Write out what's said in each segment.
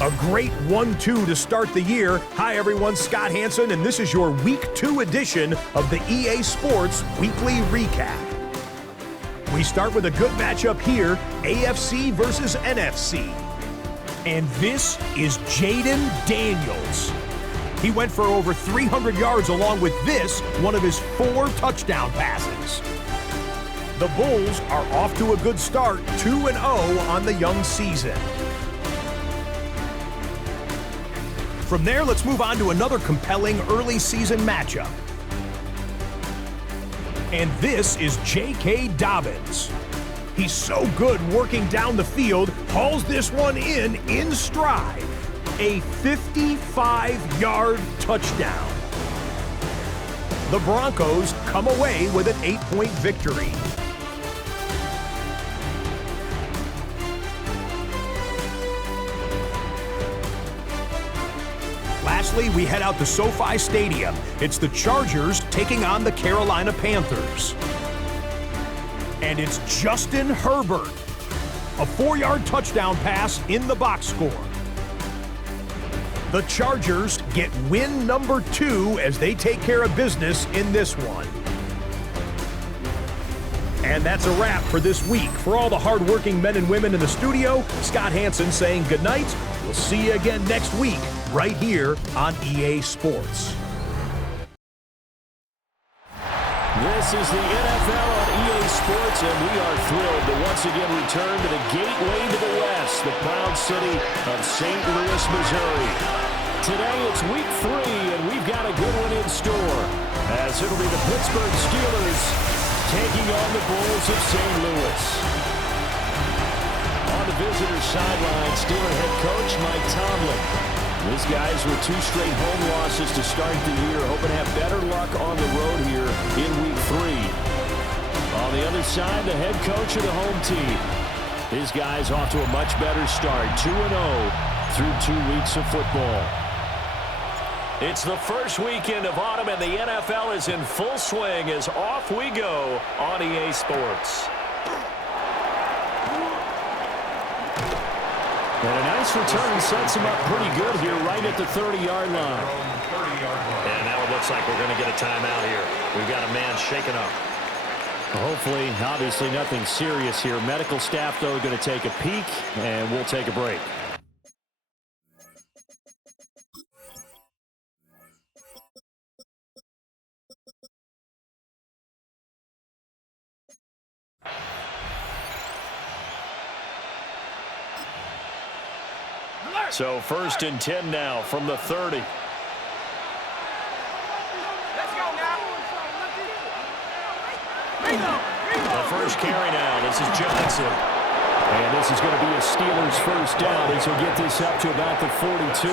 A great 1-2 to start the year. Hi everyone, Scott Hanson, and this is your Week 2 edition of the EA Sports Weekly Recap. We start with a good matchup here, AFC versus NFC. And this is Jayden Daniels. He went for over 300 yards along with this, one of his 4 touchdown passes. The Bulls are off to a good start, 2-0 on the young season. From there, let's move on to another compelling early season matchup. And this is J.K. Dobbins. He's so good working down the field, hauls this one in stride. A 55-yard touchdown. The Broncos come away with an 8-point victory. Lastly, we head out to SoFi Stadium. It's the Chargers taking on the Carolina Panthers. And it's Justin Herbert. A 4-yard touchdown pass in the box score. The Chargers get win number 2 as they take care of business in this one. And that's a wrap for this week. For all the hardworking men and women in the studio, Scott Hanson saying goodnight. We'll see you again next week, right here on EA Sports. This is the NFL on EA Sports, and we are thrilled to once again return to the gateway to the West, the proud city of St. Louis, Missouri. Today it's week 3, and we've got a good one in store, as it'll be the Pittsburgh Steelers taking on the Bulls of St. Louis. On the visitor's sideline, Steeler head coach Mike Tomlin. These guys with 2 straight home losses to start the year, hoping to have better luck on the road here in week 3. On the other side, the head coach of the home team. His guys off to a much better start, 2-0 through 2 weeks of football. It's the first weekend of autumn, and the NFL is in full swing as off we go on EA Sports. And a nice return sets him up pretty good here right at the 30-yard line. And now it looks like we're going to get a timeout here. We've got a man shaken up. Hopefully, obviously nothing serious here. Medical staff, though, going to take a peek, and we'll take a break. So 1st and 10 now from the 30. Let's go now. The first carry now. This is Johnson. And this is going to be a Steelers first down as he'll get this up to about the 42.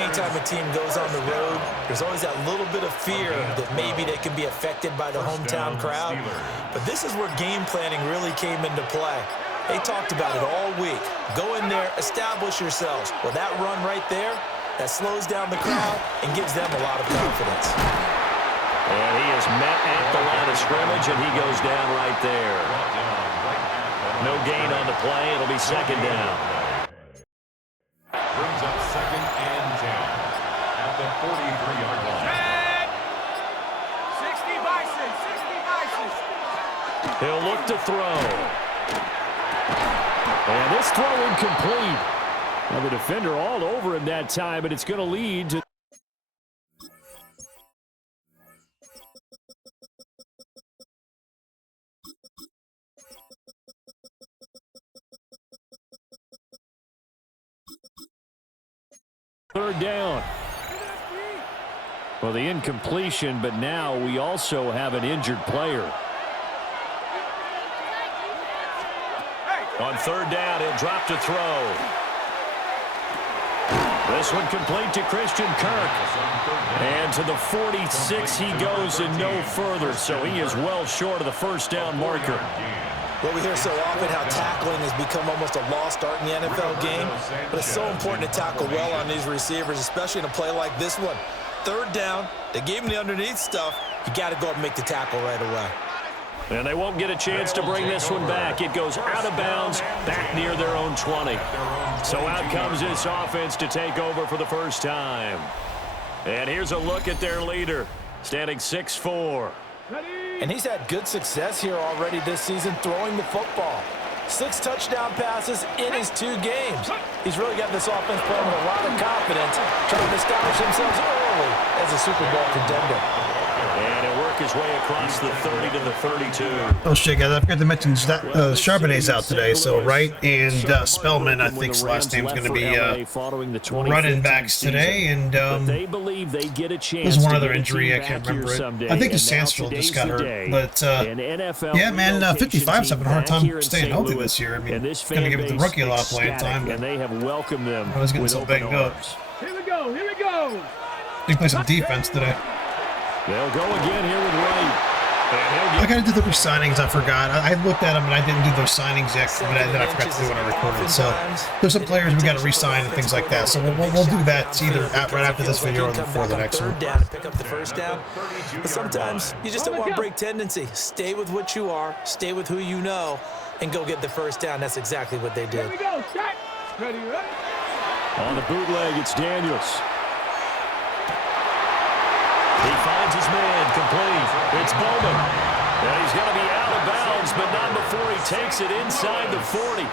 Anytime a team goes on the road, there's always that little bit of fear that maybe they can be affected by the hometown crowd. But this is where game planning really came into play. They talked about it all week. Go in there, establish yourselves. Well, that run right there, that slows down the crowd and gives them a lot of confidence. And he is met at the line of scrimmage, and he goes down right there. No gain on the play. It'll be 2nd down. Brings up 2nd and 10 at the 43-yard line. 60 Bison, 60 Bison. He'll look to throw. And this throw incomplete. Now the defender all over him that time, but it's going to lead to... Third down. Well, the incompletion, but now we also have an injured player. On 3rd down, he'll drop to throw. This one complete to Christian Kirk. And to the 46 he goes and no further. So he is well short of the first down marker. Well, we hear so often how tackling has become almost a lost art in the NFL game. But it's so important to tackle well on these receivers, especially in a play like this one. 3rd down, they gave him the underneath stuff. You got to go up and make the tackle right away. And they won't get a chance to bring this one back. It goes out of bounds, back near their own 20. So out comes this offense to take over for the first time. And here's a look at their leader, standing 6'4". And he's had good success here already this season throwing the football. 6 touchdown passes in his 2 games. He's really got this offense playing with a lot of confidence, trying to establish themselves early as a Super Bowl contender. And he'll work his way across the 30 to the 32. Oh, shit, guys. I forgot to mention Charbonnet's out today. So Wright and Spellman, I think his last name's going to be running backs today. And there's one other injury. I can't remember it. I think it's Sansfield just got hurt. But, yeah, man, 55's having a hard time staying healthy this year. I mean, going to give the rookie a lot of playing time. And they have welcomed them. I was getting so banged up. Here we go. Here we go. He played some defense today. They'll go again here with Wright. I got to do the re-signings. I forgot. I looked at them, and I didn't do those signings yet, but then I forgot to do when I recorded. So there's some players we got to re-sign and things like that. So we'll do that either right after this video or before the next one. Down to pick up the first down. But sometimes you just don't want to break tendency. Stay with what you are. Stay with who you know, and go get the first down. That's exactly what they did. Here we go. Set. Ready. On the bootleg, it's Daniels. He finds his man, complete. It's Bowman. And he's going to be out of bounds, but not before he takes it inside the 40.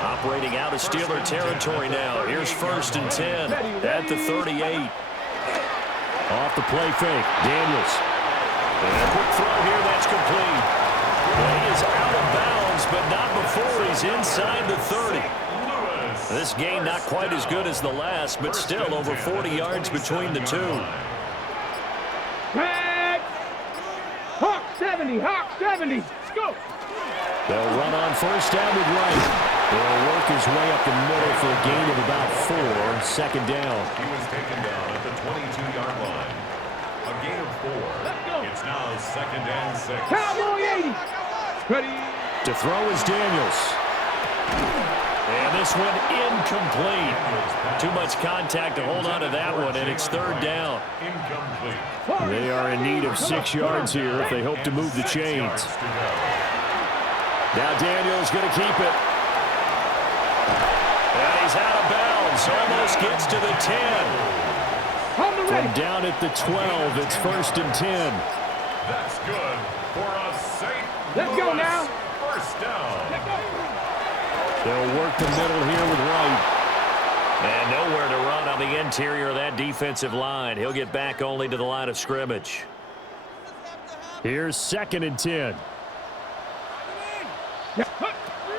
Operating out of Steeler territory now. Here's 1st and 10 at the 38. Off the play fake, Daniels. And a quick throw here, that's complete. He is out of bounds, but not before he's inside the 30. This game not quite as good as the last, but still over 40 yards between the two. Back. Hawk 70. Hawk 70. Let's go. They'll run on first down with Wright. They'll work his way up the middle for a gain of about 4. Second down. He was taken down at the 22-yard line. A gain of 4. Let's go. It's now 2nd and 6. Cowboy 80. Ready. To throw is Daniels. And this one incomplete. Too much contact to hold on to that one, and it's 3rd down. Incomplete. They are in need of 6 yards here if they hope to move the chains. Now Daniels going to keep it. And he's out of bounds. Almost gets to the 10. From down at the 12, it's 1st and 10. That's good for a St. Let's go now. First down. Let's go. They'll work the middle here with Wright. And nowhere to run on the interior of that defensive line. He'll get back only to the line of scrimmage. Here's 2nd and 10.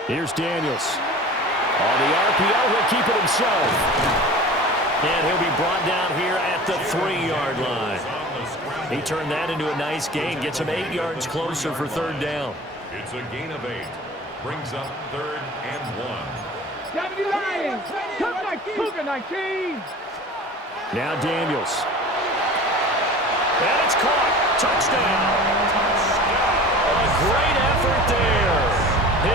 Here's Daniels. On the RPO, he'll keep it himself. And he'll be brought down here at the 3-yard line. He turned that into a nice gain. Gets him 8 yards closer for 3rd down. It's a gain of 8. Brings up 3rd and 1. 70 Lions. Cougar 19. Now Daniels. And it's caught. Touchdown. A great effort there.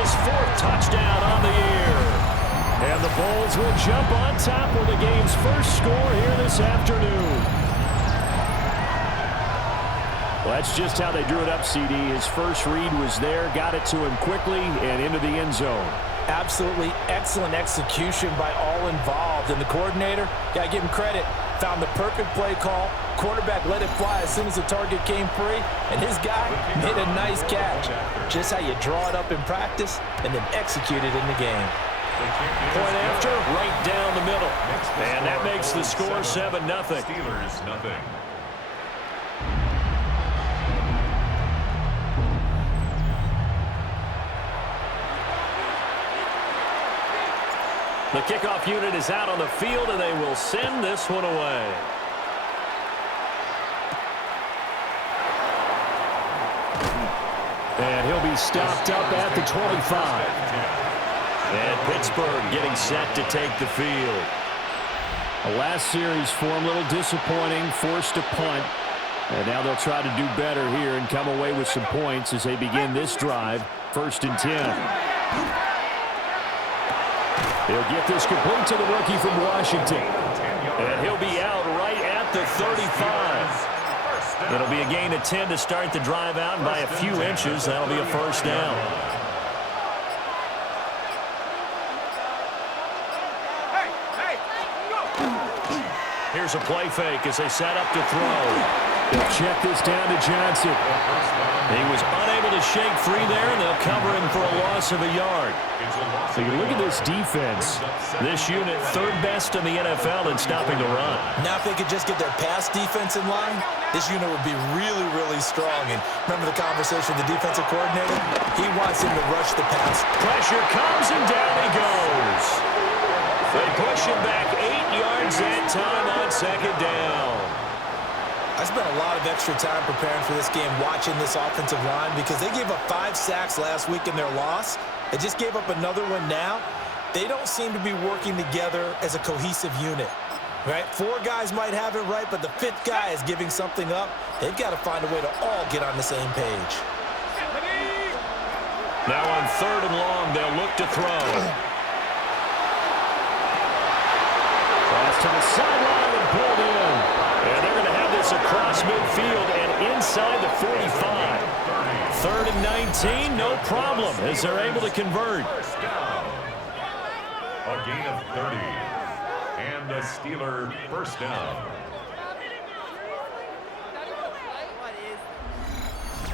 His 4th touchdown on the year. And the Bulls will jump on top with the game's first score here this afternoon. Well, that's just how they drew it up, CD. His first read was there, got it to him quickly, and into the end zone. Absolutely excellent execution by all involved. And the coordinator, got to give him credit, found the perfect play call. Quarterback let it fly as soon as the target came free. And his guy made a nice catch. Just how you draw it up in practice and then execute it in the game. Point after, right down the middle. And that makes the score 7-0. Steelers nothing. The kickoff unit is out on the field, and they will send this one away. And he'll be stopped up at the 25. And Pittsburgh getting set to take the field. The last series for him, a little disappointing, forced a punt. And now they'll try to do better here and come away with some points as they begin this drive. 1st and 10. He'll get this complete to the rookie from Washington. And he'll be out right at the 35. It'll be a gain of 10 to start the drive out by a few inches. That'll be a first down. Here's a play fake as they set up to throw. They'll check this down to Johnson. He was unable to shake free there, and they'll cover him for a loss of a yard. So you look at this defense. This unit, third best in the NFL in stopping the run. Now if they could just get their pass defense in line, this unit would be really, really strong. And remember the conversation with the defensive coordinator? He wants him to rush the pass. Pressure comes, and down he goes. They push him back 8 yards that time on second down. I spent a lot of extra time preparing for this game, watching this offensive line, because they gave up 5 sacks last week in their loss. They just gave up another one now. They don't seem to be working together as a cohesive unit. Right? 4 guys might have it right, but the 5th guy is giving something up. They've got to find a way to all get on the same page. Now on 3rd and long, they'll look to throw. Pass to the sideline and pulled in. And they're going to have this across midfield and inside the 45. 3rd and 19, no problem, as they're able to convert. A gain of 30. And a Steeler first down.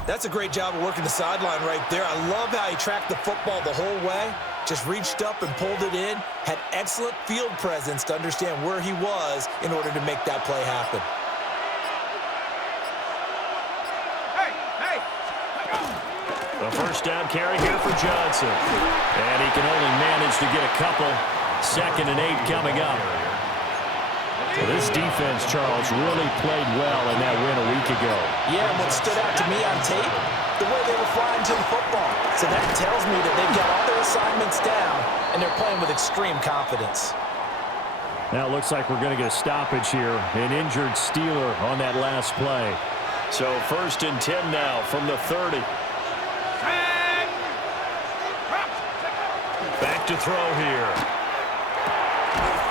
That's a great job of working the sideline right there. I love how he tracked the football the whole way. Just reached up and pulled it in. Had excellent field presence to understand where he was in order to make that play happen. The first down carry here for Johnson. And he can only manage to get a couple. 2nd and 8 coming up. So this defense, Charles, really played well in that win a week ago. Yeah, and what stood out to me on tape, the way they were flying to the football. So that tells me that they've got all their assignments down, and they're playing with extreme confidence. Now it looks like we're going to get a stoppage here. An injured Steeler on that last play. So 1st and 10 now from the 30. Back to throw here.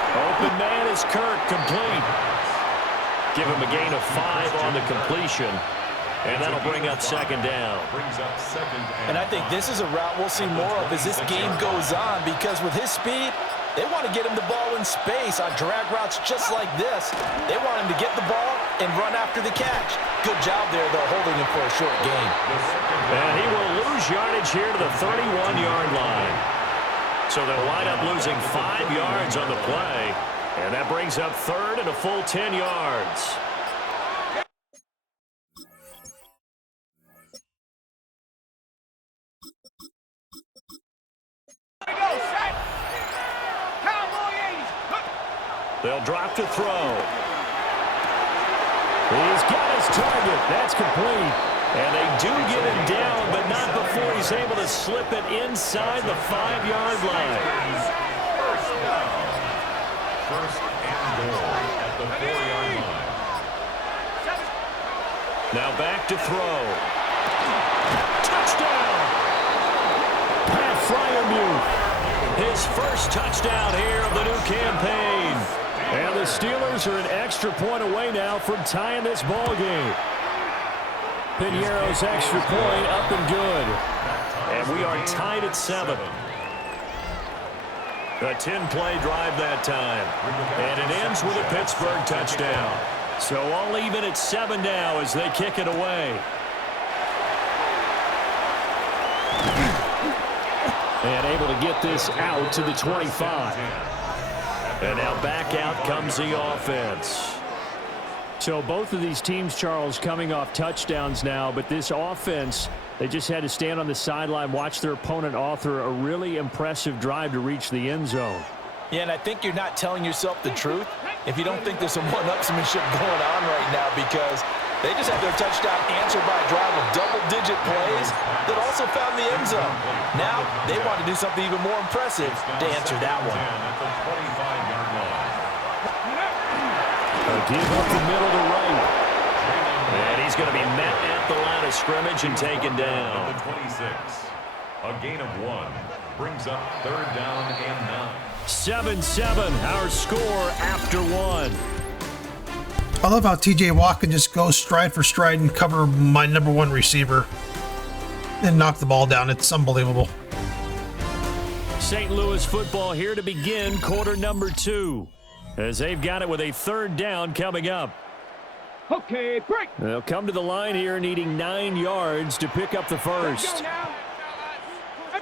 Open man is Kirk, complete. Give him a gain of 5 on the completion. And that'll bring up 2nd down. And I think this is a route we'll see more of as this game goes on, because with his speed, they want to get him the ball in space on drag routes just like this. They want him to get the ball and run after the catch. Good job there, though, holding him for a short gain. And he will lose yardage here to the 31-yard line. So they'll wind up losing 5 yards on the play. And that brings up 3rd and a full 10 yards. They'll drop to throw. He's got his target. That's complete. And they do get him down, but not before he's able to slip it inside the 5-yard line. First and goal at the 4-yard line. Now back to throw. Touchdown! Pat Freiermuth. His first touchdown here of the new campaign. And the Steelers are an extra point away now from tying this ball game. Piñeiro's extra point up and good. And we are tied at 7. A 10-play drive that time. And it ends with a Pittsburgh touchdown. So all even at 7 now as they kick it away. And able to get this out to the 25. And now back out comes the offense. So both of these teams, Charles, coming off touchdowns now, but this offense, they just had to stand on the sideline, watch their opponent author a really impressive drive to reach the end zone. Yeah, and I think you're not telling yourself the truth if you don't think there's some one-upsmanship going on right now, because they just had their touchdown answered by a drive of double-digit plays that also found the end zone. Now they want to do something even more impressive to answer that one. Give up the middle to right. And he's going to be met at the line of scrimmage and taken down. The 26. A gain of 1 brings up 3rd down and 9. 7-7, our score after 1. I love how TJ Watt can just go stride for stride and cover my number one receiver and knock the ball down. It's unbelievable. St. Louis football here to begin quarter number 2, as they've got it with a 3rd down coming up. Okay, break. They'll come to the line here needing 9 yards to pick up the first.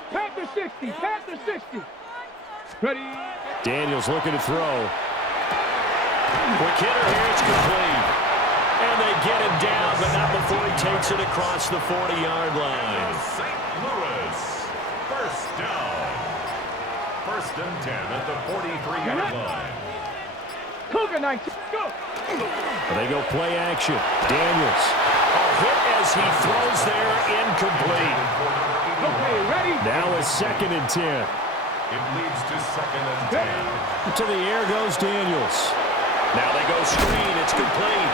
Panther 60, Panther 60. Ready. Daniels looking to throw. Quick hitter here, it's complete. And they get him down, but not before he takes it across the 40-yard line. St. Louis, first down. 1st and 10 at the 43-yard line. Cougar 19, go. They go play action. Daniels. A hit as he throws there, incomplete. Okay, ready. Now a 2nd and 10. It leads to 2nd and 10. To the air goes Daniels. Now they go screen. It's complete.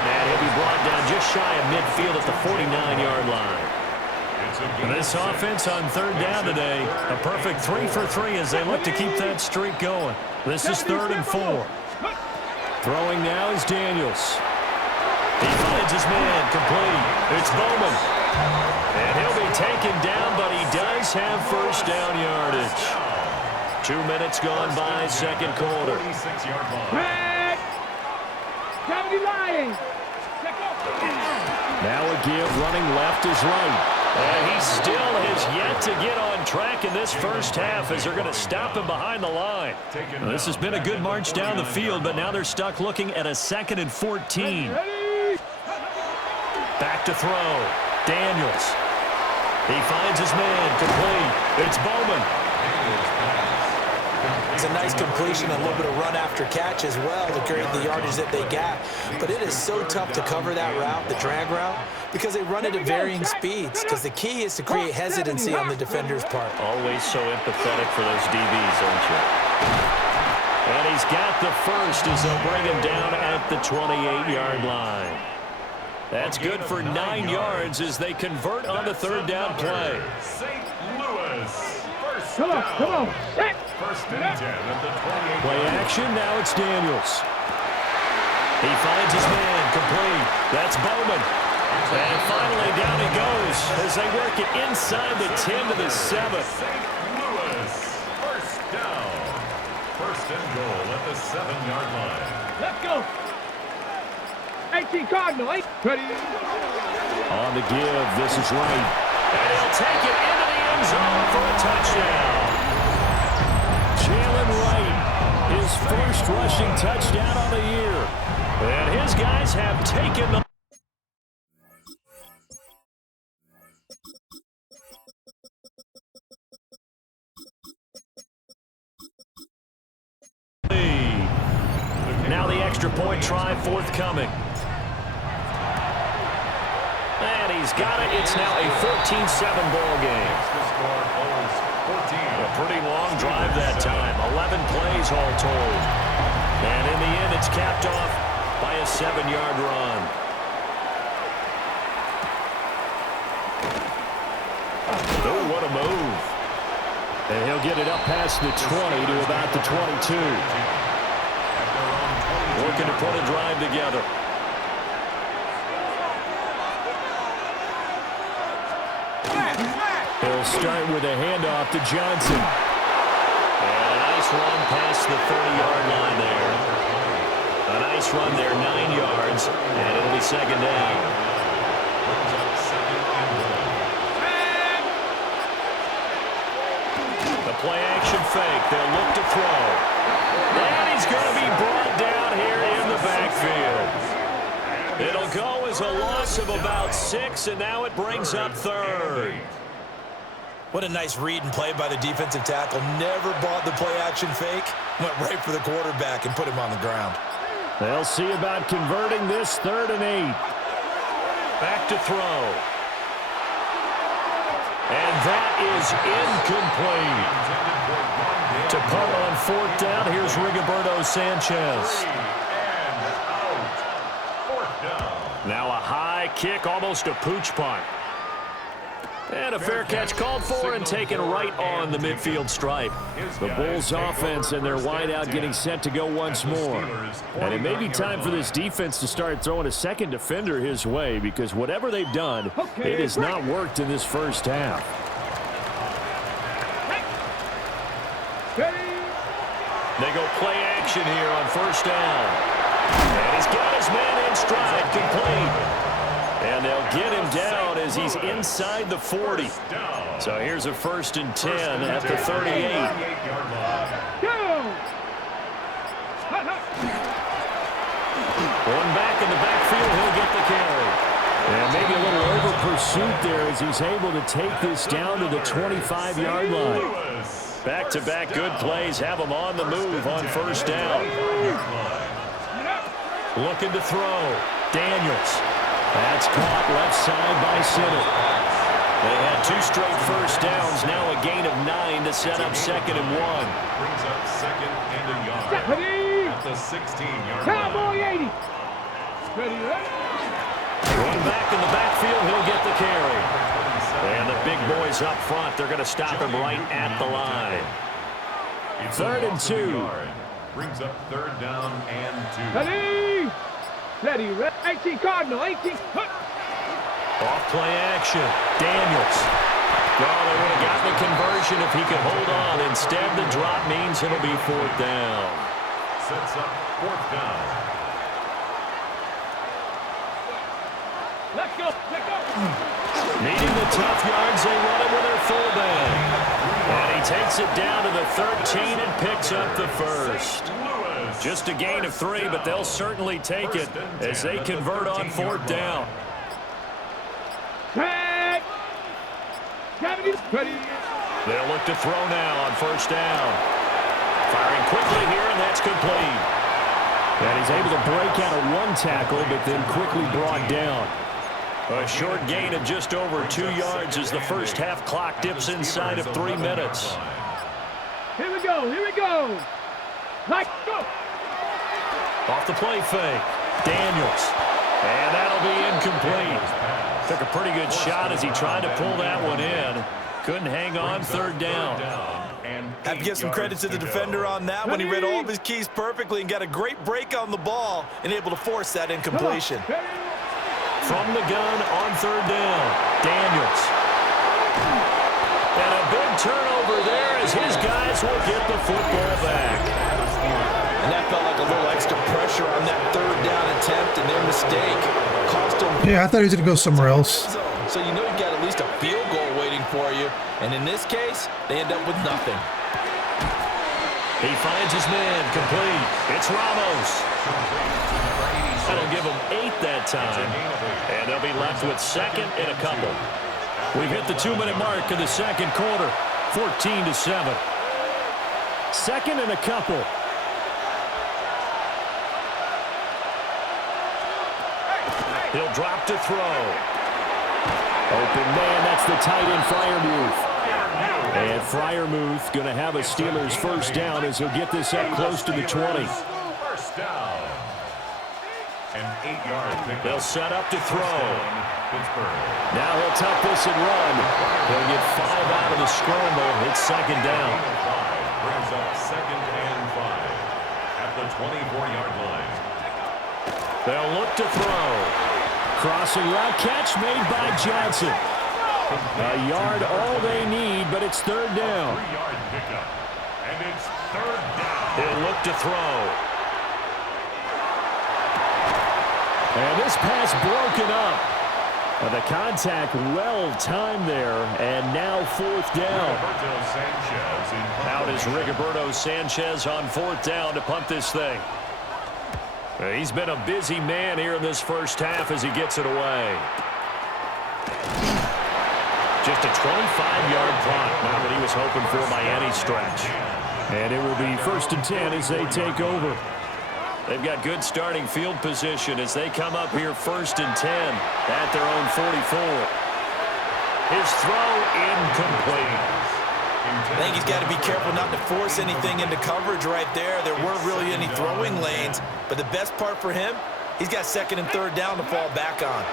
And he'll be brought down just shy of midfield at the 49-yard line. And this offense on 3rd down today, a perfect 3 for 3 as they look to keep that streak going. This is 3rd and 4. Throwing now is Daniels. He finds his man, complete. It's Bowman. And he'll be taken down, but he does have 1st down yardage. 2 minutes gone by, 2nd quarter. 46-yard line. Back. 70 lying. Now a give, running left is right. And he still has yet to get on track in this first half as they're going to stop him behind the line. Now, this has been a good march down the field, but now they're stuck looking at a 2nd and 14. Back to throw. Daniels. He finds his man, complete. It's Bowman. It's a nice completion, a little bit of run after catch as well to create the yardage that they got. But it is so tough to cover that route, the drag route, because they run it at varying speeds. Because the key is to create hesitancy on the defender's part. Always so empathetic for those DBs, aren't you? And he's got the first as they'll bring him down at the 28-yard line. That's good for 9 yards as they convert on the 3rd down play. St. Louis, first Come on, come on. Set. 1st and 10 at the 28. Play action, now it's Daniels. He finds his man, complete. That's Bowman. And finally down he goes as they work it inside the 10 to the 7. St. Louis, first down. 1st and goal at the 7-yard line. Let's go. 18 Cardinal, 8. Ready. On the give, this is right. And he'll take it into the end zone for a touchdown. Jalen Wright, his first rushing touchdown on the year. And his guys have taken the lead. Now the extra point try forthcoming. And he's got it. It's now a 14-7 ball game. A pretty long drive that time. 11 plays all told. And in the end, it's capped off by a 7-yard run. Oh, what a move. And he'll get it up past the 20 to about the 22. Looking to put a drive together. He'll start with a handoff to Johnson. And a nice run past the 30-yard line there. A nice run there, 9 yards, and it'll be 2nd down. The play-action fake. They'll look to throw. And he's going to be brought down here in the backfield. It'll go as a loss of about 6, and now it brings up 3rd. What a nice read and play by the defensive tackle. Never bought the play-action fake. Went right for the quarterback and put him on the ground. They'll see about converting this 3rd and 8. Back to throw. And that is incomplete. To punt on 4th down, here's Rigoberto Sanchez. Now a high kick, almost a pooch punt. And a fair catch called for and taken right on the midfield stripe. The Bulls offense and their wideout getting set to go once more. And it may be time for this defense to start throwing a second defender his way, because whatever they've done, it has not worked in this first half. They go play action here on first down. And he's got his man in stride, complete. And they'll get him down as he's inside the 40. So here's a 1st and 10 at the 38. One back in the backfield, he'll get the carry. And maybe a little over pursuit there as he's able to take this down to the 25-yard line. Back-to-back good plays have him on the move on first down. Looking to throw. Daniels. That's caught left side by Sinnott. They had 2 straight first downs, now a gain of 9 to set up 2nd and 1. Brings up 2nd and a yard at the 16-yard line. Cowboy 80. Ready, ready. One back in the backfield, he'll get the carry. And the big boys up front, they're going to stop him right at the line. 3rd and 2. Brings up 3rd down and 2. Ready. Ready, ready. 18 Cardinal, 18. Off play action. Daniels. No, they would have gotten the conversion if he could hold on. Instead, the drop means it'll be 4th down. Sets up 4th down. Let's go, let's go. Needing the tough yards, they run it with their fullback. And he takes it down to the 13 and picks up the 1st. Just a gain of 3, but they'll certainly take it as they convert on 4th down. They'll look to throw now on first down. Firing quickly here, and that's complete. And he's able to break out of 1 tackle, but then quickly brought down. A short gain of just over 2 yards as the first half clock dips inside of 3 minutes. Here we go, here we go. Let's go. Off the play fake. Daniels. And that'll be incomplete. Took a pretty good shot as he tried to pull that one in. Couldn't hang on 3rd down. Have to give some credit to the defender on that when he read all of his keys perfectly and got a great break on the ball and able to force that incompletion. From the gun on 3rd down. Daniels. And a big turnover there as his guys will get the football back. And that felt like a little extra pressure on that 3rd down attempt, and their mistake cost them. Yeah, I thought he was going to go somewhere else. So you know you've got at least a field goal waiting for you. And in this case, they end up with nothing. He finds his man complete. It's Ramos. That'll give them 8 that time. And they'll be left with 2nd and a couple. We've hit the 2-minute mark in the 2nd quarter. 14-7. 2nd and a couple. He'll drop to throw. Open man, that's the tight end Freiermuth. And Freiermuth going to have a Steelers first down as he'll get this up close to the 20. First down. An 8-yard pickup. They'll set up to throw. Pittsburgh. Now he'll tuck this and run. He'll get 5 out of the scramble. It's 2nd down. Brings up 2nd and 5 at the 24-yard line. They'll look to throw. Crossing route catch made by Johnson. A yard all they need, but it's 3rd down. 3-yard pickup. And it's 3rd down. He'll look to throw. And this pass broken up. And the contact well timed there, and now 4th down. Out is Rigoberto Sanchez on 4th down to punt this thing. He's been a busy man here in this first half as he gets it away. Just a 25-yard punt, not what he was hoping for by any stretch. And it will be 1st and 10 as they take over. They've got good starting field position as they come up here 1st and 10 at their own 44. His throw incomplete. I think he's got to be careful not to force anything into coverage right there. There weren't really any throwing lanes, but the best part for him, he's got 2nd and 3rd down to fall back on.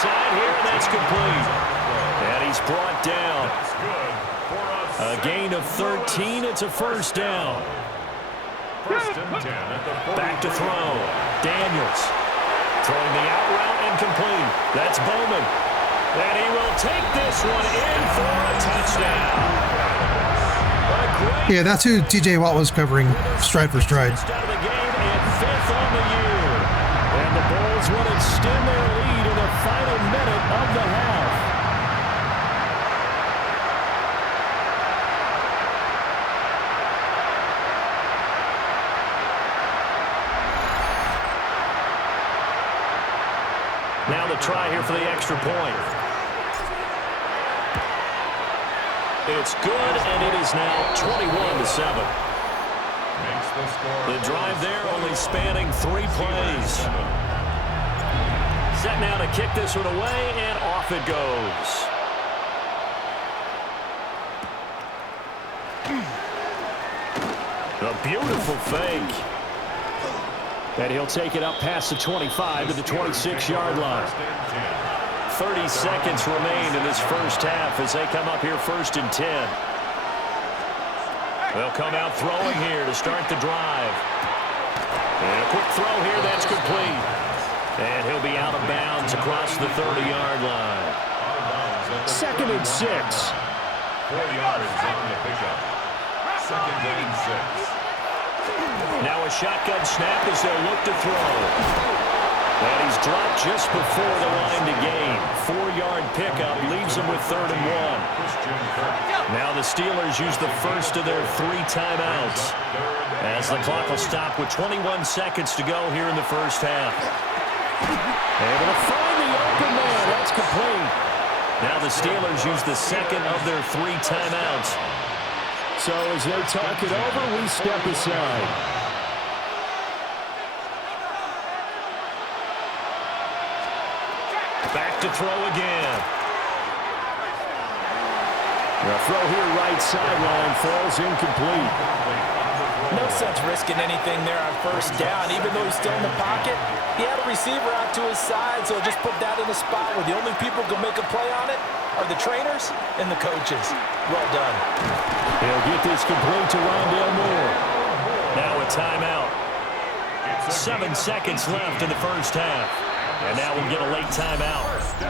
side here, and that's complete. And he's brought down. A gain of 13. It's a first down. First and 10 at the 40. Back to throw. Daniels throwing the out route and complete. That's Bowman. And he will take this one in for a touchdown. Yeah, that's who TJ Watt was covering stride for stride. Out of the game and 5th on the year. And the Bulls will extend their lead in the final minute of the half. Now the try here for the extra point. It's good, and it is now 21-7. The drive there only spanning 3 plays. Set now to kick this one away, and off it goes. A beautiful fake. And he'll take it up past the 25 to the 26-yard line. 30 seconds remain in this first half as they come up here 1st and 10. They'll come out throwing here to start the drive. And a quick throw here, that's complete. And he'll be out of bounds across the 30-yard line. 2nd and 6. 4 yards on the pickup. 2nd and 6. Now a shotgun snap as they'll look to throw. And he's dropped just before the line to gain. 4-yard pickup leaves him with 3rd and 1. Now the Steelers use the first of their 3 timeouts as the clock will stop with 21 seconds to go here in the first half. Able to find the open man. That's complete. Now the Steelers use the 2nd of their 3 timeouts. So as they talk it over, we step aside. Back to throw again. The throw here right sideline falls incomplete. No sense risking anything there on 1st down. Even though he's still in the pocket, he had a receiver out to his side, so just put that in a spot where the only people who can make a play on it are the trainers and the coaches. Well done. He'll get this complete to Rondale Moore. Now a timeout. 7 seconds left in the first half. And now we'll get a late timeout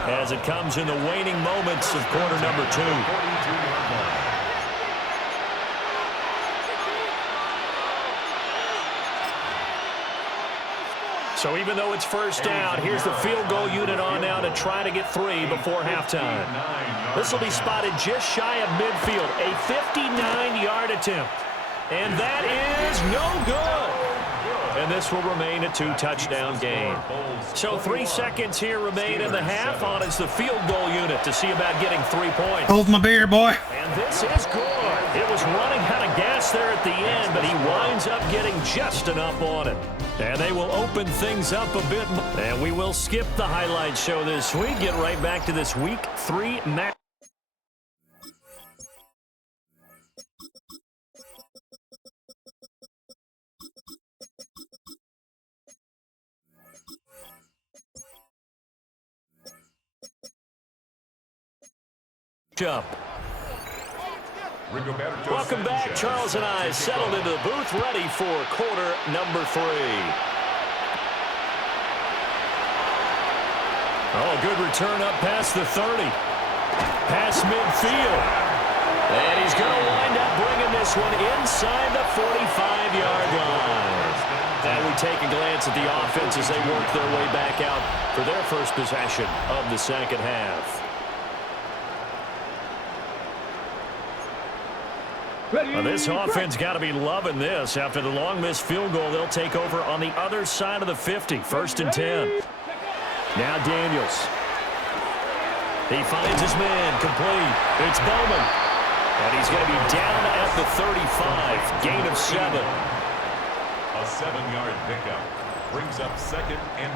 as it comes in the waning moments of quarter number 2. So even though it's first down, here's the field goal unit on now to try to get 3 before halftime. This will be spotted just shy of midfield, a 59-yard attempt. And that is no good. And this will remain a 2-touchdown game. So 3 seconds here remain in the half on as the field goal unit to see about getting 3 points. Hold my beer, boy. And this is good. It was running out of gas there at the end, but he winds up getting just enough on it. And they will open things up a bit. And we will skip the highlight show this week. Get right back to this Week 3 match. Up. Welcome back. Charles and I settled into the booth, ready for quarter number 3. Oh, good return up past the 30. Past midfield. And he's going to wind up bringing this one inside the 45-yard line. And we take a glance at the offense as they work their way back out for their first possession of the second half. Well, this offense got to be loving this. After the long missed field goal, they'll take over on the other side of the 50. 1st and 10. Now Daniels. He finds his man complete. It's Bowman. And he's going to be down at the 35. Gain of 7. A 7-yard pickup brings up 2nd and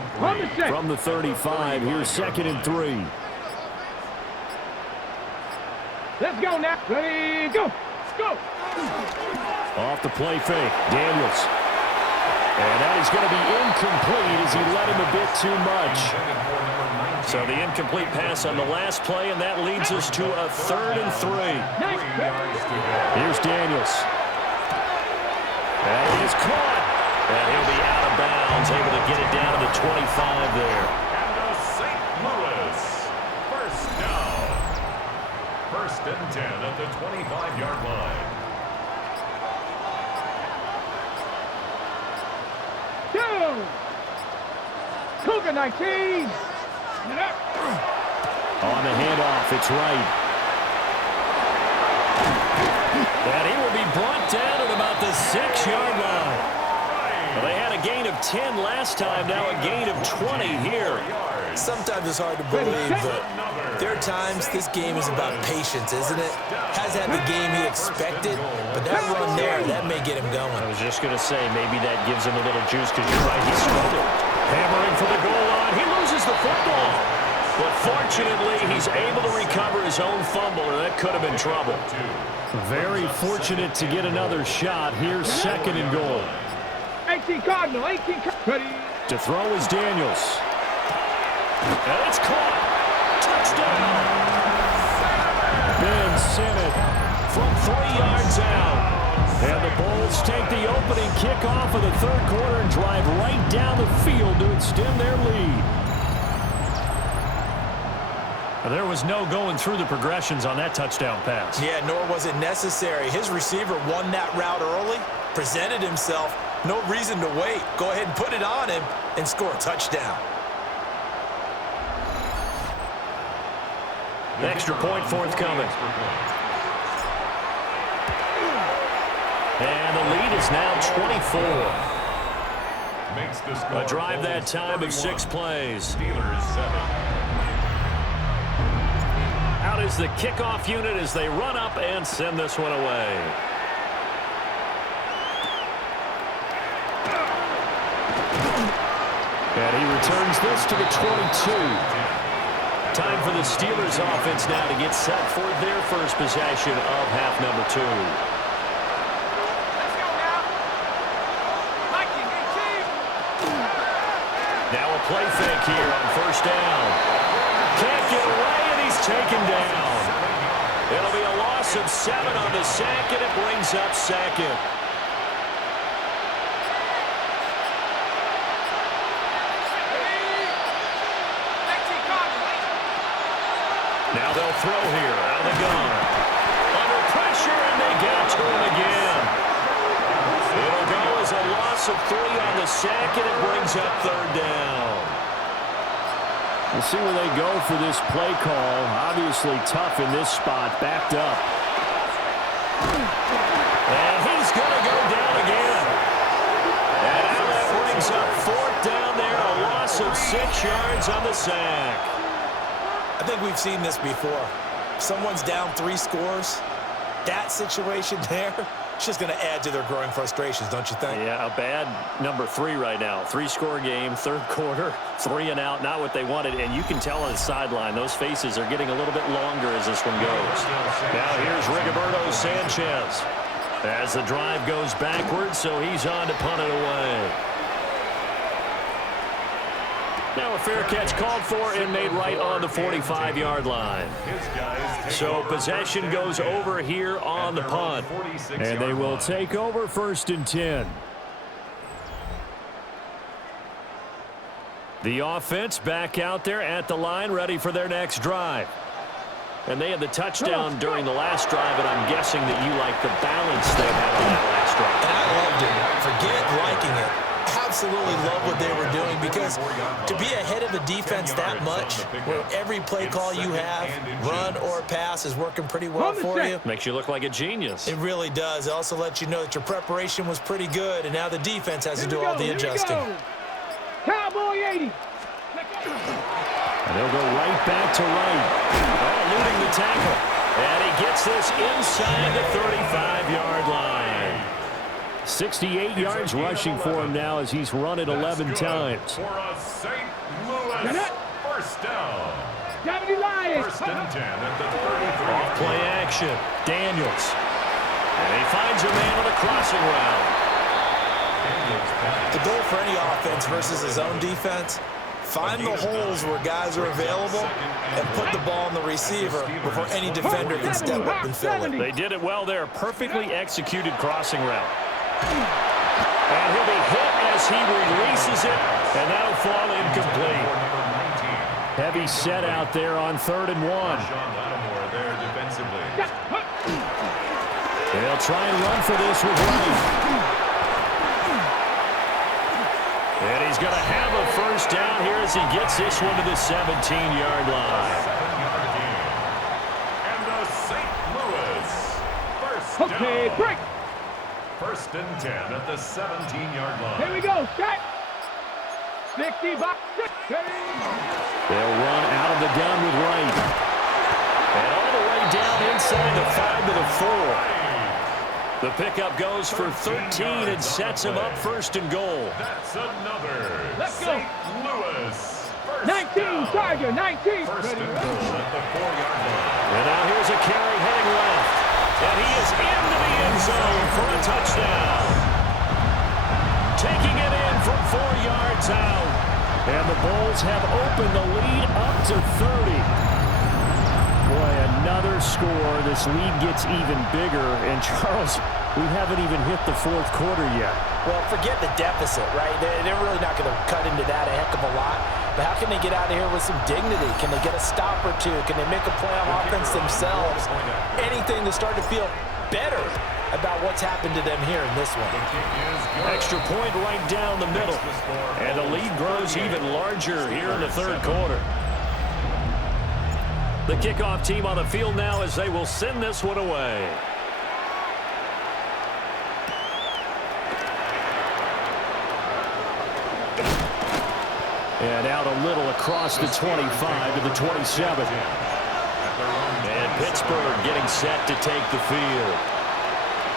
3. From the 35, here's 2nd and 3. Let's go now. Ready, go. Go. Off the play fake, Daniels. And that is going to be incomplete as he led him a bit too much. So the incomplete pass on the last play, and that leads us to a 3rd and 3. Here's Daniels. And he is caught. And he'll be out of bounds, able to get it down to the 25 there. And a St. Louis first down. 1st and 10 at the 25-yard line. Cougar 19. On the handoff, it's Wright. And he will be brought down at about the 6-yard line. Well, they had a gain of 10 last time, now a gain of 20 here. Sometimes it's hard to believe, but there are times this game is about patience, isn't it? Has had the game he expected, but that run there, that may get him going. I was just going to say, maybe that gives him a little juice, because you're right, he struggled. Hammering for the goal line. He loses the football. But fortunately, he's able to recover his own fumble, or that could have been trouble. Very fortunate to get another shot. Here's 2nd and goal. 18 Cardinal, 18 Cardinal. To throw is Daniels. And it's caught. Touchdown. Ben Sinnott from 3 yards out. And the Bulls take the opening kickoff of the 3rd quarter and drive right down the field to extend their lead. There was no going through the progressions on that touchdown pass. Yeah, nor was it necessary. His receiver won that route early, presented himself. No reason to wait. Go ahead and put it on him and score a touchdown. Extra point forthcoming. And the lead is now 24. Makes the score A drive that time of 6 plays. Steelers 7. Out is the kickoff unit as they run up and send this one away. And he returns this to the 22. Time for the Steelers offense now to get set for their first possession of half number 2. Now a play fake here on 1st down. Can't get away, and he's taken down. It'll be a loss of 7 on the sack, and it brings up 2nd. Now they'll throw here out of the gun. Under pressure, and they get to him again. It'll go as a loss of 3 on the sack, and it brings up 3rd down. We'll see where they go for this play call. Obviously tough in this spot, backed up. And he's going to go down again. And now that brings up 4th down there, a loss of 6 yards on the sack. I think we've seen this before. Someone's down 3 scores. That situation there, it's just going to add to their growing frustrations, don't you think? Yeah, a bad number 3 right now. 3-score game, 3rd quarter, 3 and out, not what they wanted. And you can tell on the sideline, those faces are getting a little bit longer as this one goes. Now here's Rigoberto Sanchez as the drive goes backwards, so he's on to punt it away. Now a fair catch called for and made right on the 45-yard line. So possession goes over here on the punt. And they will take over 1st and 10. The offense back out there at the line, ready for their next drive. And they had the touchdown during the last drive, and I'm guessing that you like the balance they had on that last drive. And I loved it. Forget liking it. Absolutely love what they were doing, because to be ahead of the defense that much, where every play call you have, run or pass, is working pretty well for you. Makes you look like a genius. It really does. It also lets you know that your preparation was pretty good, and now the defense has to do all the adjusting. Cowboy 80. And they'll go right back to right. Oh, eluding the tackle. And he gets this inside the 35-yard line. 68 yards rushing for him now as he's run it 11 times. For a St. Louis first down. 70 Lions. 1st and 10 at the 33. Off play action. Daniels. And he finds a man on the crossing route. The goal for any offense versus his own defense, Find the holes where guys are available and put the ball on the receiver before any defender can step up and fill it. They did it well there. Perfectly executed crossing route. And he'll be hit as he releases it, and that'll fall incomplete. Heavy set out there on 3rd and 1. They'll try and run for this with Wright. And he's going to have a first down here as he gets this one to the 17-yard line. And the St. Louis first Okay, down. break. 1st and 10 at the 17-yard line. Here we go, set. 60 box. They'll run out of the gun with Wright. And all the way down inside the 5 to the 4. The pickup goes for 13 and sets him up 1st and goal. That's another Let's go. St. Louis first 19, down. Tiger, 19. 1st and goal at the 4-yard line. And now here's a carry heading left. And he is into the end zone for a touchdown. Taking it in from 4 yards out. And the Bulls have opened the lead up to 30. Boy, another score. This lead gets even bigger. And, Charles, we haven't even hit the 4th quarter yet. Well, forget the deficit, right? They're really not going to cut into that a heck of a lot. But how can they get out of here with some dignity? Can they get a stop or two? Can they make a play on offense themselves? Anything to start to feel better about what's happened to them here in this one. Extra point right down the middle. And the lead grows even larger here in the 3rd quarter. The kickoff team on the field now as they will send this one away. And out a little across the 25 to the 27. And Pittsburgh getting set to take the field.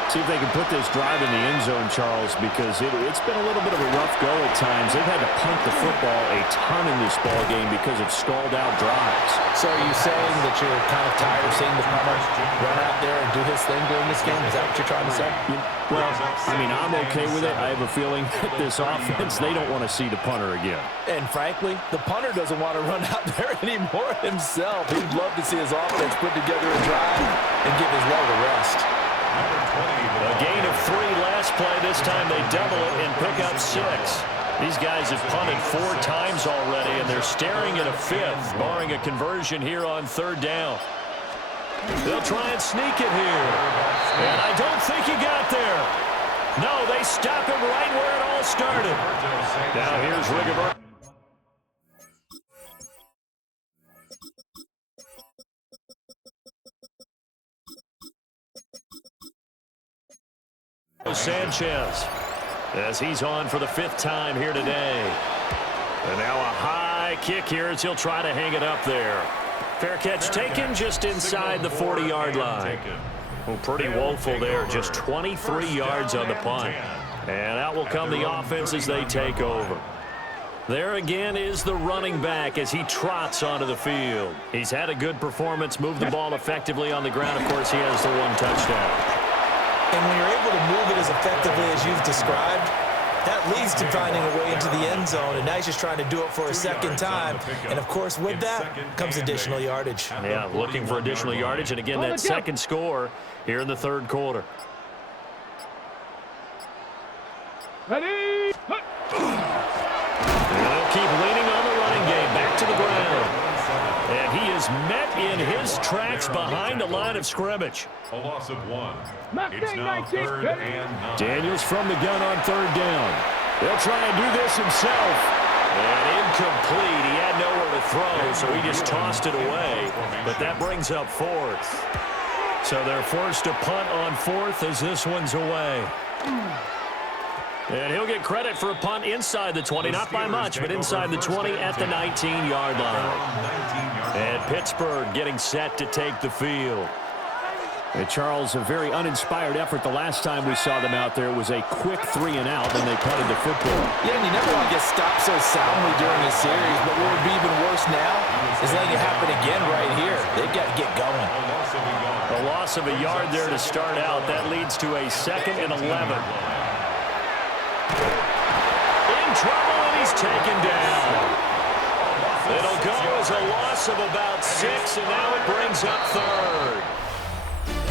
See if they can put this drive in the end zone, Charles, because it's been a little bit of a rough go at times. They've had to punt the football a ton in this ball game because of stalled out drives. So are you saying that you're kind of tired of seeing the punter run out there and do his thing during this game? Is that what you're trying to say? Well, I mean, I'm okay with it. I have a feeling that this offense, they don't want to see the punter again. And frankly, the punter doesn't want to run out there anymore himself. He'd love to see his offense put together a drive and give his leg a rest. A gain of 3 last play. This time they double it and pick up 6. These guys have punted 4 times already, and they're staring at a 5th, barring a conversion here on 3rd down. They'll try and sneak it here. And I don't think he got there. No, they stop him right where it all started. Now here's Rigoberto. Sanchez as he's on for the 5th time here today. And now a high kick here as he'll try to hang it up there. Fair catch taken just inside the 40-yard line. Well, pretty woeful there, just 23 yards on the punt. And out will come the offense as they take over. There again is the running back as he trots onto the field. He's had a good performance, moved the ball effectively on the ground. Of course, he has the 1 touchdown. And when you're able to move it as effectively as you've described, that leads to finding a way into the end zone. And now he's just trying to do it for a 2nd time. And, of course, with that comes additional yardage. Yeah, looking for additional yardage. And, again, that 2nd score here in the 3rd quarter. Ready? And they'll keep leaning on the running game. Back to the ground. And he is met in his tracks behind the line of scrimmage. A loss of 1. It's Mustang now 19, 3rd and 9. Daniels from the gun on 3rd down. They'll try and do this himself. And incomplete. He had nowhere to throw, so he just tossed it away. But that brings up 4th. So they're forced to punt on 4th as this one's away. And he'll get credit for a punt inside the 20, not by much, but inside the 20 at the 19-yard line. And Pittsburgh getting set to take the field. And Charles, a very uninspired effort the last time we saw them out there was a quick 3-and-out, and they punted the football. Yeah, and you never want to get stopped so soundly during a series, but what would be even worse now is letting it happen again right here. They've got to get going. A loss of a yard there to start out. That leads to a 2nd and 11. In trouble, and he's taken down. It'll go as a loss of about 6, and now it brings up third.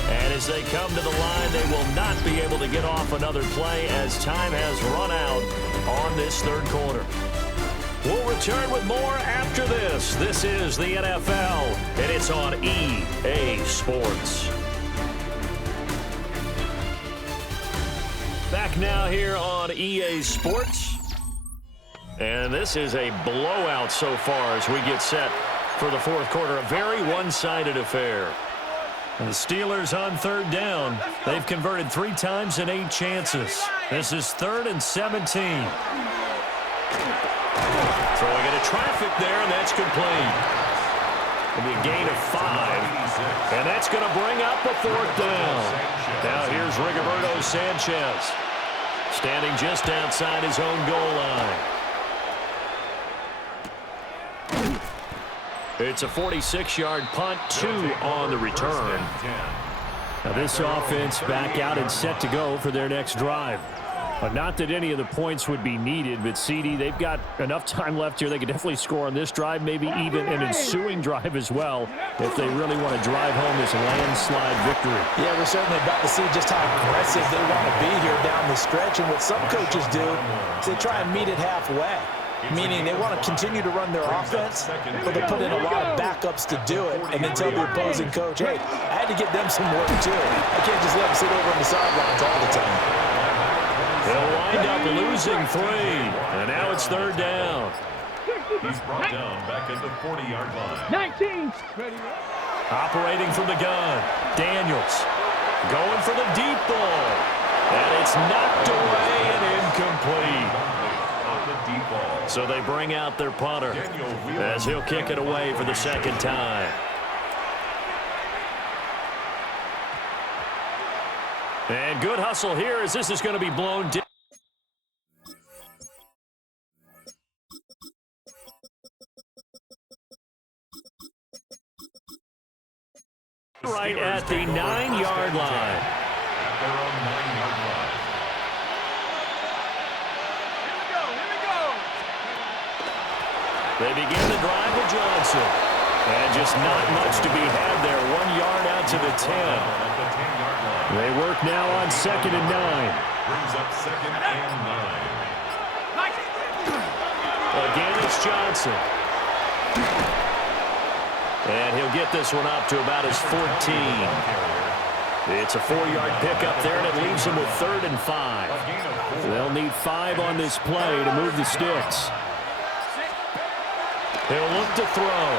And as they come to the line, they will not be able to get off another play as time has run out on this third quarter. We'll return with more after this. This is the NFL, and it's on EA Sports. Back now here on EA Sports. And this is a blowout so far as we get set for the fourth quarter. A very one-sided affair. And the Steelers on third down. They've converted 3 times in 8 chances. This is 3rd and 17. Throwing into traffic there, and that's complete. It'll be a gain of 5. And that's going to bring up a 4th down. Now here's Rigoberto Sanchez. Standing just outside his own goal line. It's a 46-yard punt, 2 on the return. Now this offense back out and set to go for their next drive. Not that any of the points would be needed, but CD, they've got enough time left here. They could definitely score on this drive, maybe even an ensuing drive as well, if they really want to drive home this landslide victory. Yeah, we're certainly about to see just how aggressive they want to be here down the stretch. And what some coaches do is they try and meet it halfway, meaning they want to continue to run their offense, but they put in a lot of backups to do it, and then tell the opposing coach, hey, I had to get them some work too. I can't just let them sit over on the sidelines all the time. They'll wind up losing 3, and now it's 3rd down. He's brought down back at the 40-yard line. 19. Operating from the gun, Daniels going for the deep ball, and it's knocked away and incomplete. So they bring out their punter as he'll kick it away for the 2nd time. And good hustle here as this is going to be blown down. Right at the 9-yard line. Their own 9-yard line. They begin the drive with Johnson. And just not much to be had there. 1 yard out to the 10. They work now on 2nd and 9. Brings up 2nd and 9. Again, it's Johnson. And he'll get this one up to about his 14. It's a 4-yard pickup there, and it leaves him with 3rd and 5. They'll need 5 on this play to move the sticks. He'll look to throw.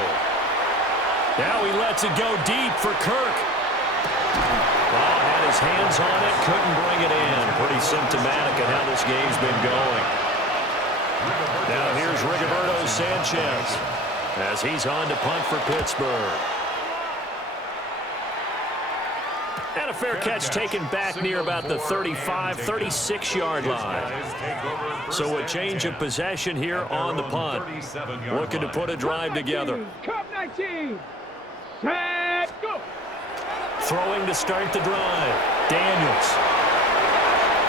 Now he lets it go deep for Kirk. Well, had his hands on it, couldn't bring it in. Pretty symptomatic of how this game's been going. Now here's Rigoberto Sanchez as he's on to punt for Pittsburgh. And a fair catch taken back near about the 35, 36-yard line. So a change of possession here on the punt. Looking to put a drive together. Cup 19. Set, go. Throwing to start the drive. Daniels.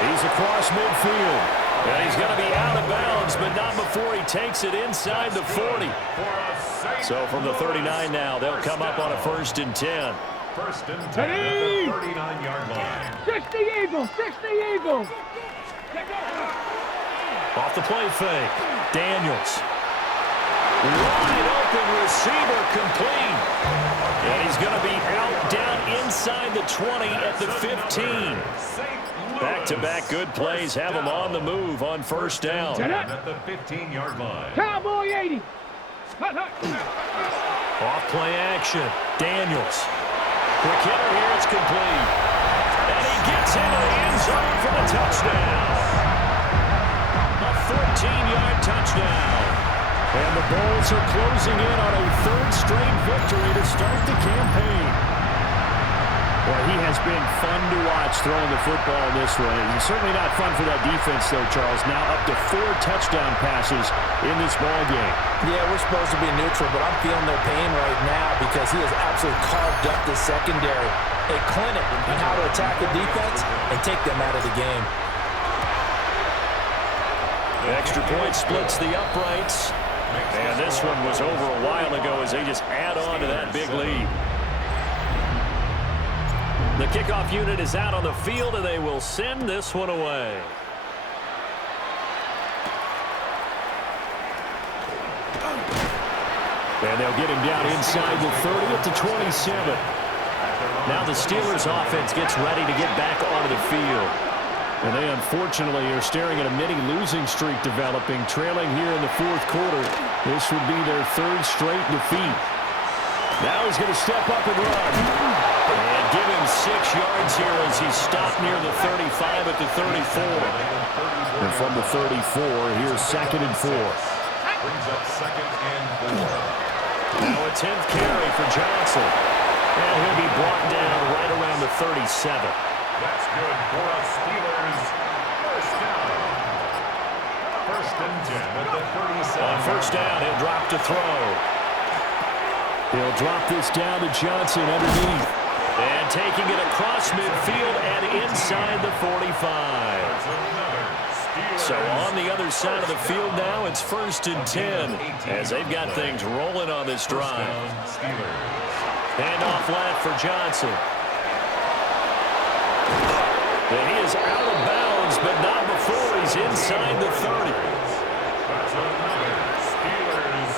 He's across midfield. And he's going to be out of bounds, but not before he takes it inside the 40. So from the 39 now, they'll come up on a 1st and 10. 1st and 10 at the 39-yard line. 60 Eagles, 60 Eagles. Off the play fake. Daniels. Wide open receiver complete. And he's going to be out down inside the 20 at the 15. Back-to-back good plays have him on the move on 1st down. At the 15-yard line. Cowboy 80. Off play action. Daniels. Quick hitter here, it's complete. And he gets into the end zone for the touchdown. A 14-yard touchdown. And the Bulls are closing in on a 3rd straight victory to start the campaign. Well, he has been fun to watch throwing the football this way. He's certainly not fun for that defense, though, Charles. Now up to 4 touchdown passes in this ball game. Yeah, we're supposed to be neutral, but I'm feeling their pain right now because he has absolutely carved up the secondary. A clinic on how to attack the defense and take them out of the game. The extra point splits the uprights. And this one was over a while ago as they just add on to that big lead. The kickoff unit is out on the field, and they will send this one away. And they'll get him down inside the 30 at the 27. Now the Steelers offense gets ready to get back onto the field. And they unfortunately are staring at a mini losing streak developing, trailing here in the fourth quarter. This would be their third straight defeat. Now he's going to step up and run. And give him 6 yards here as he's stopped near the 35 at the 34. And from the 34, here's 2nd and 4. Brings up 2nd and 4. Now a 10th carry for Johnson. And he'll be brought down right around the 37. That's good for us Steelers. First down. 1st and 10 at the 37. On first down, he'll drop to throw. He'll drop this down to Johnson underneath. And taking it across midfield and inside the 45. So on the other side of the field now, it's 1st and 10 as they've got things rolling on this drive. Handoff left for Johnson. And he is out of bounds, but not before he's inside the 30. That's another Steelers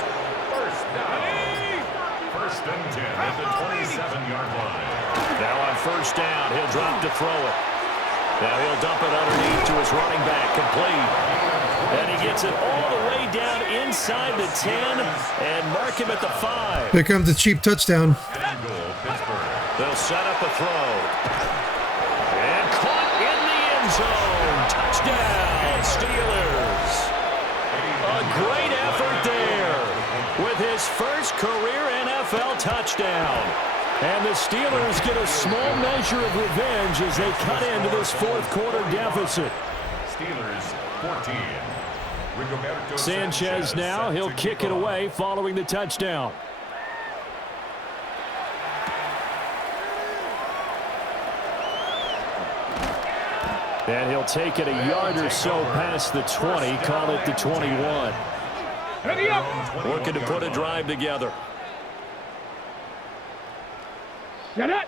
first down. 1st and 10 at the 27-yard line. Now on first down, he'll drop to throw it. Now he'll dump it underneath to his running back, complete. And he gets it all the way down inside the 10 and mark him at the 5. Here comes the cheap touchdown. They'll set up a throw. And caught in the end zone. Touchdown, Steelers. A great effort there with his first career NFL touchdown. And the Steelers get a small measure of revenge as they cut into this fourth quarter deficit. Steelers 14. Sanchez now, he'll kick it away following the touchdown. And he'll take it a yard or so past the 20, call it the 21. Looking to put a drive together. They'll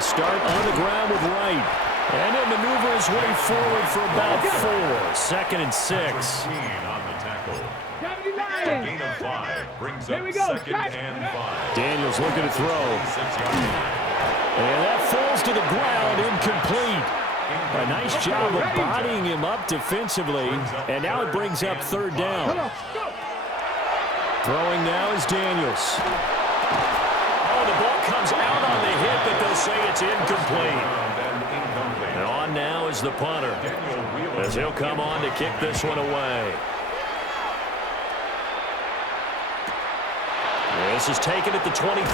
start on the ground with Wright. And he'll maneuver his way forward for about 4. 2nd and 6. On the tackle. Gain of 5 brings up 2nd and 5. Daniels looking to throw. And that falls to the ground, incomplete. A nice job of bodying him up defensively. And now it brings up 3rd down. Throwing now is Daniels. Oh, the ball comes out on the hit, but they'll say it's incomplete. And on now is the punter, as he'll come on to kick this one away. This is taken at the 23.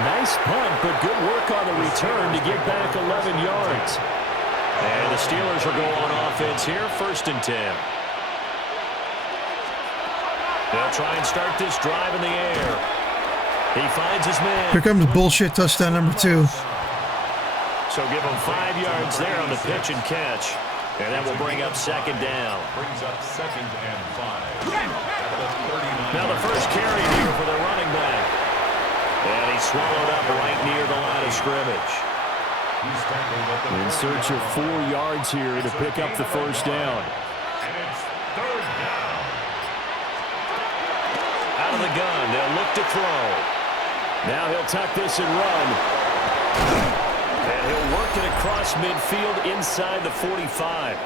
Nice punt, but good work on the return to get back 11 yards. And the Steelers will go on offense here, 1st and 10. They'll try and start this drive in the air. He finds his man. Here comes bullshit touchdown number 2. So give him 5 yards there on the pitch and catch. And that will bring up 2nd down. Brings up 2nd and 5. Now the first carry here for the running back. And he's swallowed up right near the line of scrimmage. In search of 4 yards here to pick up the first down. And it's 3rd down. Out of the gun, they'll look to throw. Now he'll tuck this and run. And he'll work it across midfield inside the 45.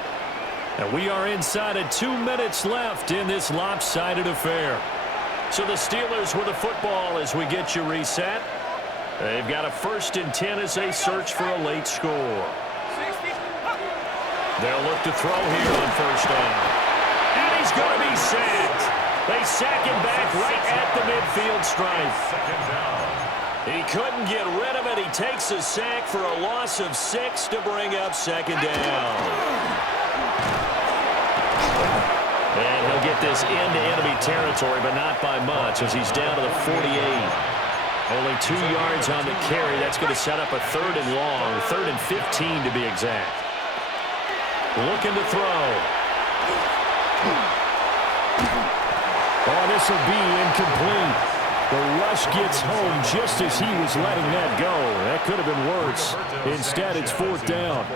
And we are inside of 2 minutes left in this lopsided affair. So the Steelers with the football as we get you reset. They've got a 1st and 10 as they search for a late score. They'll look to throw here on first down. And he's going to be sacked. They sack him back right at the midfield stripe. 2nd down. He couldn't get rid of it. He takes a sack for a loss of 6 to bring up 2nd down. And he'll get this into enemy territory, but not by much as he's down to the 48. Only 2 yards on the carry. That's going to set up a 3rd and long, 3rd and 15 to be exact. Looking to throw. Oh, this will be incomplete. The rush gets home just as he was letting that go. That could have been worse. Instead, it's 4th down.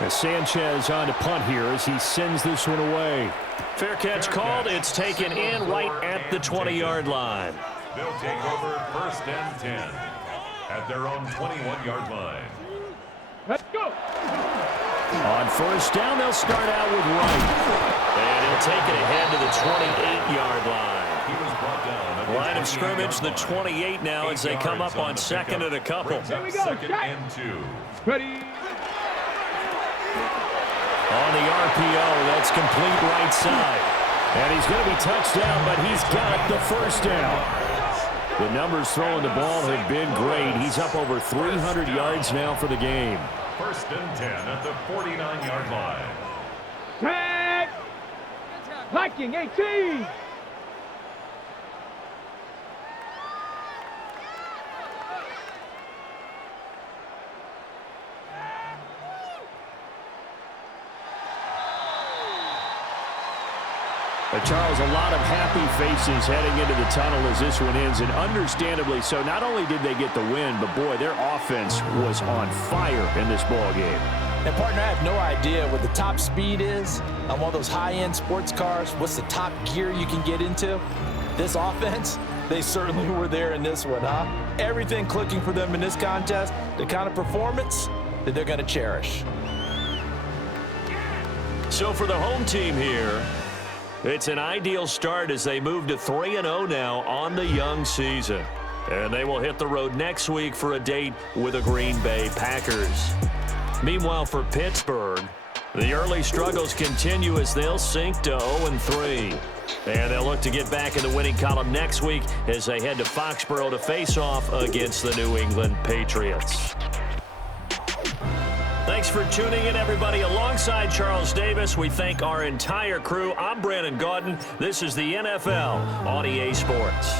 As Sanchez on to punt here as he sends this one away. Fair catch called. It's taken in right at the 20-yard line. They'll take over 1st and 10 at their own 21-yard line. Let's go. On 1st down, they'll start out with Wright. And he'll take it ahead to the 28-yard line. He was brought down. Line of scrimmage, the 28 now as they come up on 2nd and a couple. Here we go. 2nd and 2. Ready. On the RPO, that's complete right side. And he's going to be touched down, but he's got the 1st down. The numbers throwing the ball have been great. He's up over 300 yards now for the game. 1st and 10 at the 49-yard line. Tag. Viking 18. Charles, a lot of happy faces heading into the tunnel as this one ends, and understandably so. Not only did they get the win, but boy, their offense was on fire in this ball game. And partner, I have no idea what the top speed is on one of those high-end sports cars. What's the top gear you can get into? This offense, they certainly were there in this one, huh? Everything clicking for them in this contest, the kind of performance that they're going to cherish. So for the home team here, it's an ideal start as they move to 3-0 now on the young season. And they will hit the road next week for a date with the Green Bay Packers. Meanwhile, for Pittsburgh, the early struggles continue as they'll sink to 0-3. And they'll look to get back in the winning column next week as they head to Foxborough to face off against the New England Patriots. Thanks for tuning in, everybody. Alongside Charles Davis, we thank our entire crew. I'm Brandon Gaudin. This is the NFL on EA Sports.